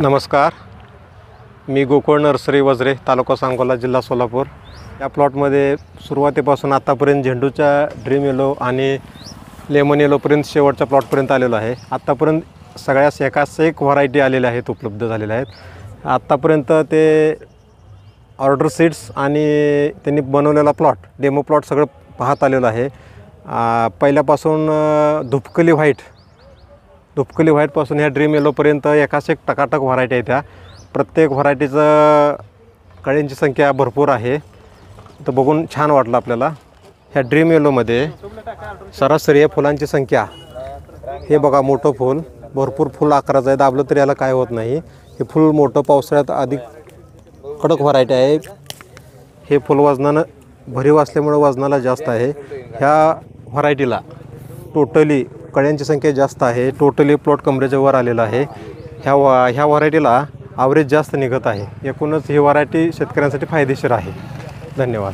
नमस्कार, मी गोकुळ नर्सरी वजरे, तालुका सांगोला, जिल्हा सोलापूर. या प्लॉटमध्ये सुरुवातीपासून आत्तापर्यंत झेंडूच्या ड्रीम येलो आणि लेमन येलोपर्यंत शेवटच्या प्लॉटपर्यंत आलेलो आहे. आत्तापर्यंत सगळ्यास एकाच एक व्हरायटी आलेल्या आहेत, उपलब्ध झालेल्या आहेत. आत्तापर्यंत ते ऑर्डर सीड्स आणि त्यांनी बनवलेला प्लॉट, डेमो प्लॉट सगळं पाहत आलेलं आहे. पहिल्यापासून धुपकली व्हाईटपासून ह्या ड्रीम येलोपर्यंत एकाच एक टकाटक व्हरायटी आहे. त्या प्रत्येक व्हरायटीचं कळ्यांची संख्या भरपूर आहे. तर बघून छान वाटलं आपल्याला. ह्या ड्रीम येलोमध्ये सरासरी फुलांची संख्या, हे बघा, मोठं फूल, भरपूर फुल आकाराचं आहे, दाबलं तरी याला काय होत नाही. हे फूल मोठं, पावसाळ्यात अधिक कडक व्हरायटी आहे. हे फुल वजनानं भरीव असल्यामुळे वजनाला जास्त आहे. ह्या व्हरायटीला टोटली कळ्यांची संख्या जास्त आहे. टोटली प्लॉट कमरेच्या वर आलेला आहे. ह्या व्हरायटीला ॲव्हरेज जास्त निघत आहे. एकूणच ही व्हरायटी शेतकऱ्यांसाठी फायदेशीर आहे. धन्यवाद.